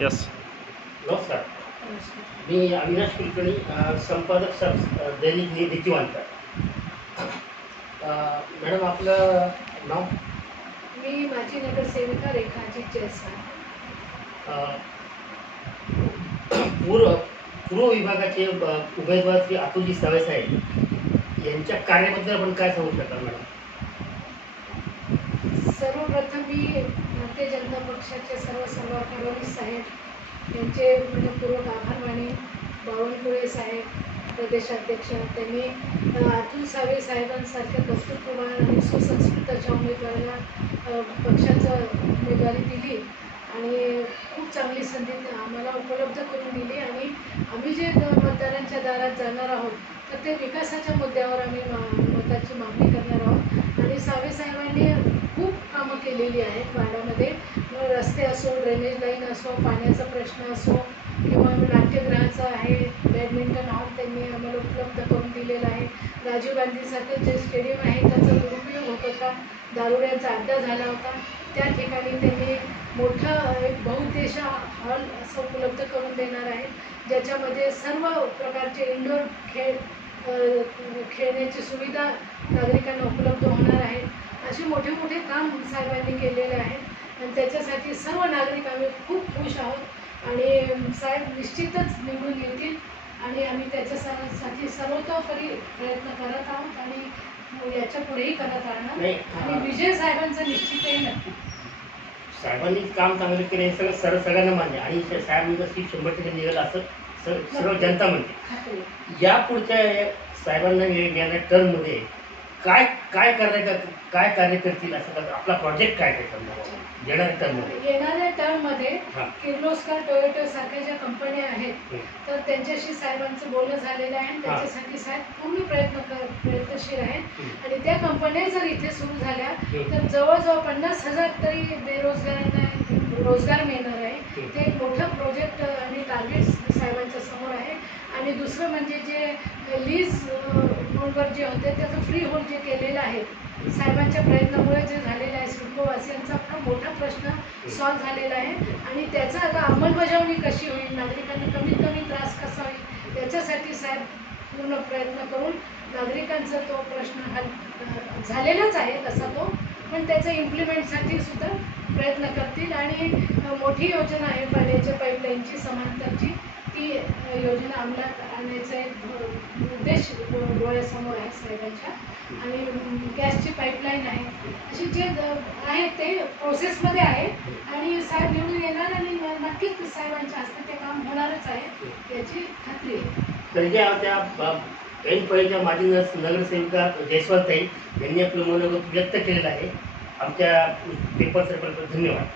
Yes. नमस्कार. मी अविनाश कुलकर्णी, संपादक दैनिक नीतिवंत. Madam आपलं नाव? मी माजी नगरसेविका रेखा अजित जयस्वाल. पूर्व विभागाचे उमेदवार श्री अतुलजी सवय साहेब यांच्या कार्याबद्दल आपण काय सांगू शकाल मॅडम? सर्वप्रथम मी भारतीय जनता पक्षाचे सर्व फडणवीस साहेब यांचे मनपूर्वक आभार माने. बावनकुळे साहेब प्रदेशाध्यक्ष, त्यांनी अतुल सावे साहेबांसारख्या कर्तृत्ववान आणि सुसंस्कृत अशा उमेदवाराला पक्षाचं उमेदवारी दिली आणि खूप चांगली संधी आम्हाला उपलब्ध करून दिली. आणि आम्ही जे मतदारांच्या दारात जाणार आहोत तर ते विकासाच्या मुद्द्यावर आम्ही मताची मागणी करणार आहोत. आणि सावे साहेबांनी खूप कामं केलेली आहेत वाड्यामध्ये. रस्ते असो, ड्रेनेज लाईन असो, पाण्याचा प्रश्न असो किंवा नाट्यगृहाचं आहे, बॅडमिंटन हॉल त्यांनी आम्हाला उपलब्ध करून दिलेला आहे. राजीव गांधीसारखं जे स्टेडियम आहे त्याचा दुरुपयोग होत होता, दारुड्यांचा अड्डा झाला होता, त्या ठिकाणी त्यांनी मोठा एक बहुउद्देशीय हॉल असं उपलब्ध करून देणार आहे, ज्याच्यामध्ये सर्व प्रकारचे इंडोर खेळण्याची सुविधा नागरिकांना उपलब्ध होणार आहे. असे मोठे मोठे काम साहेबांनी केलेले आहेत आणि त्याच्यासाठी सर्व नागरिक आम्ही खूप खुश आहोत. आणि साहेब निश्चितच निवडून येतील आणि आम्ही त्याच्यासाठी सर्वतोपरी प्रयत्न करत आहोत आणि याच्या पुढेही करत राहणार. आणि विजय साहेबांचा निश्चितही नक्की. साहेबांनी काम चांगलं केलं हे सगळ्यांना मान्य. आणि साहेबांनी जर 100% निघालं असं सर्व जनता म्हणते. या पुढच्या साहेबांना येणाऱ्या टर्ममध्ये काय काय कार्य करतील असं आपला प्रोजेक्ट काय येणाऱ्या टर्ममध्ये किर्लोस्कर, टोयोटो सारख्या ज्या कंपन्या आहेत तर त्यांच्याशी साहेबांचं बोलणं झालेलं आहे. त्याच्यासाठी साहेब पूर्ण प्रयत्नशील आहेत. आणि त्या कंपन्या जर इथे सुरू झाल्या तर जवळजवळ 50,000 तरी बेरोजगारांना रोजगार मिळणार आहे. ते एक मोठं प्रोजेक्ट आणि टार्गेट साहेबांच्या समोर आहे. आणि दुसरं म्हणजे जे लीज होल्डवर जे होते त्याचं फ्री होल्ड जे केलेलं आहे साहेबांच्या प्रयत्नामुळे जे झालेलं आहे, सिडकोवासियांचा फार मोठा प्रश्न सॉल्व्ह झालेला आहे. आणि त्याचा आता अंमलबजावणी कशी होईल, नागरिकांना कमीत कमी त्रास कसा होईल याच्यासाठी साहेब पूर्ण प्रयत्न करून नागरिकांचा तो प्रश्न हल झालेलाच आहे तसा तो, पण त्याच्या इम्प्लिमेंटसाठी सुद्धा प्रयत्न करतील. आणि मोठी योजना आहे पाण्याच्या पाईपलाईनची समांतरची, ती योजना अंमलात आणण्याचा एक उद्देश डोळ्यासमोर आहे साहेबांच्या. आणि गॅसची पाईपलाईन आहे, अशी जे आहे ते प्रोसेसमध्ये आहे. आणि साहेब निवडून येणार आणि नक्कीच साहेबांच्या हस्ते ते काम होणारच आहे याची खात्री आहे. तर त्या पहिल्या माजी नगरसेविका जयस्वालताई यांनी आपलं मनोगत व्यक्त केलेलं आहे. आमच्या पेपरचं धन्यवाद.